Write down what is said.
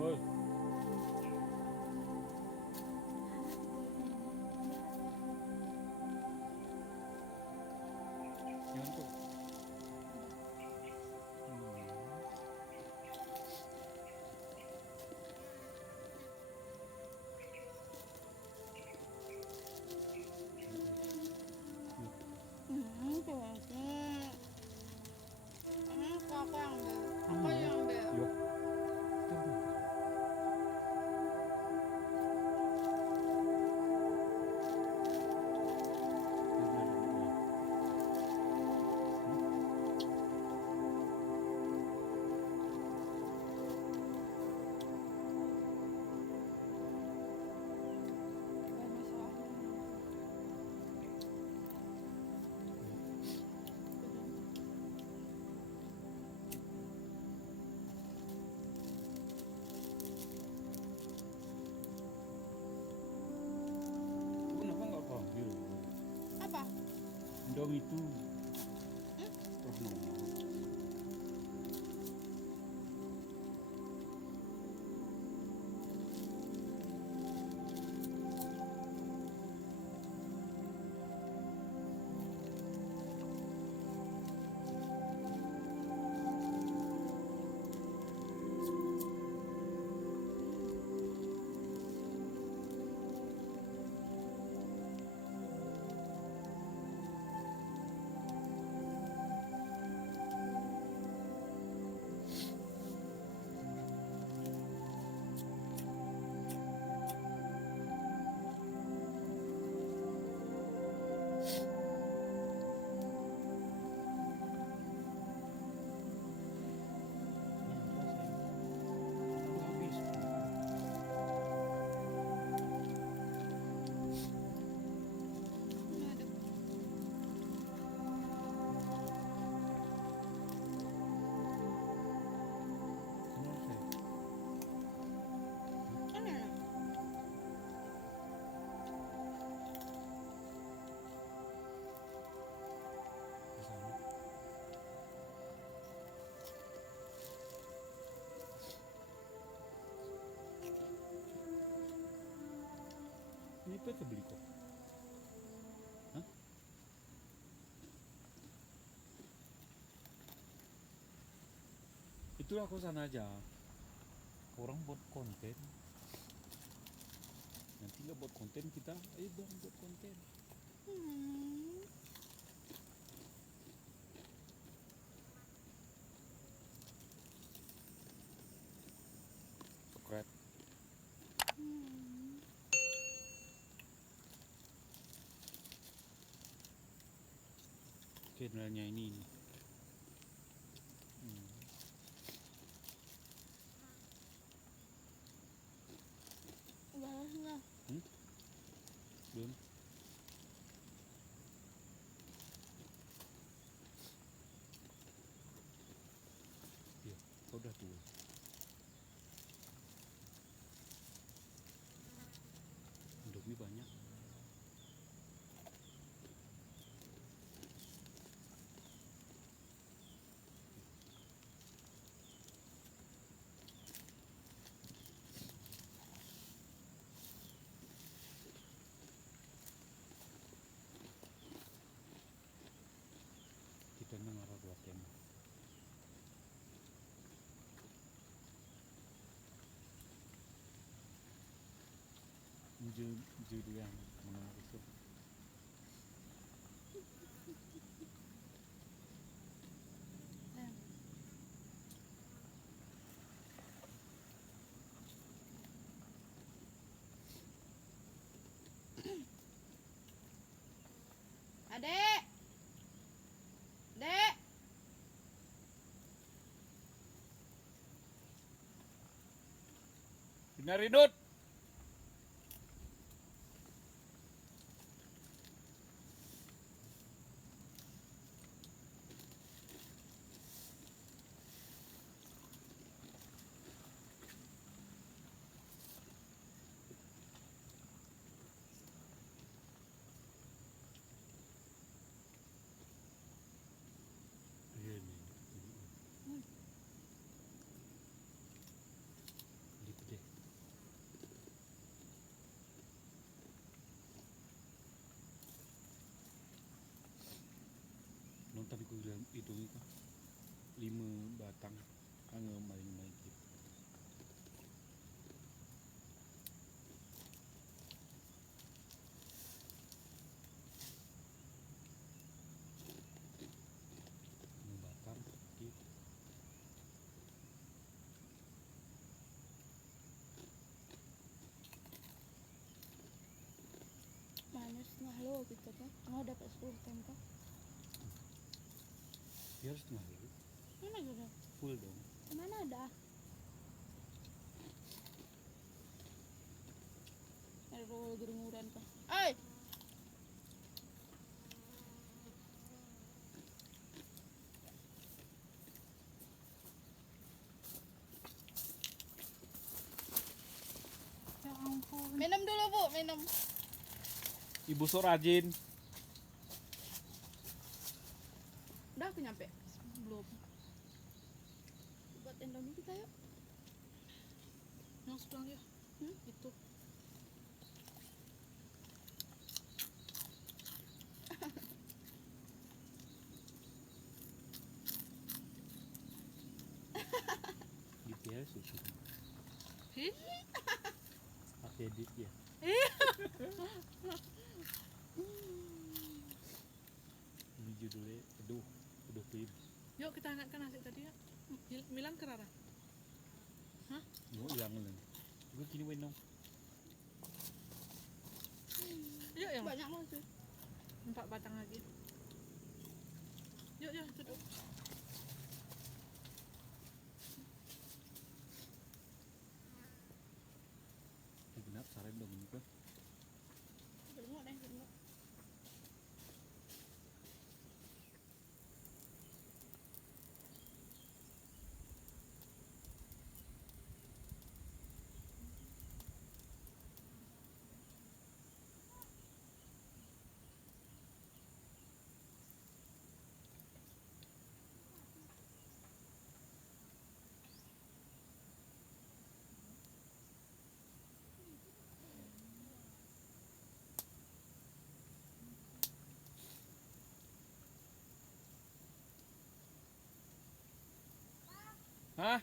Woi, yang tuh. Aku yang ambil. Aku yang ambil. Yo. Kenapa nggak kau ambil? Apa? Indomie itu. Terus nongol. Habis. Ini ada. Kan enak. Ini PT beli kok. Hah? Itu aku sana aja. Orang buat konten. Nanti nggak buat konten kita, ayo dong buat konten. Hmm. Subscribe. Hmm. Channelnya ini. Balasnya. Belum. Iya, kau udah tua. Indomie banyak. Kita dengar dua tema. Julian mengenal itu. Adek. Dek. Benar Ridut. Iya nih. Di Ya, cuma dapat 10 tempo. Dia harus setengah dulu. Mana juga? Full dong. Mana ada? Aduh, gerunguran kah? Ay! Ya ampun. Minum dulu, Bu, minum. Ibu so rajin. Udah aku nyampe? Belum. Buat Indomie kita yuk. Yang sebelah ya. Hmm? Itu. Gitu ya susu. Ih. Pakai edit ya. Ini judulnya aduh pim. Yuk kita angkatkan nasi tadi ya. Milan ke Rara. Nó hilang rồi. Gue kini minum. Yuk yang Banyak loh sih. 4 batang lagi. Yuk duduk. Genap saren dong ini kan. Jenguk deh, jenguk. Hah?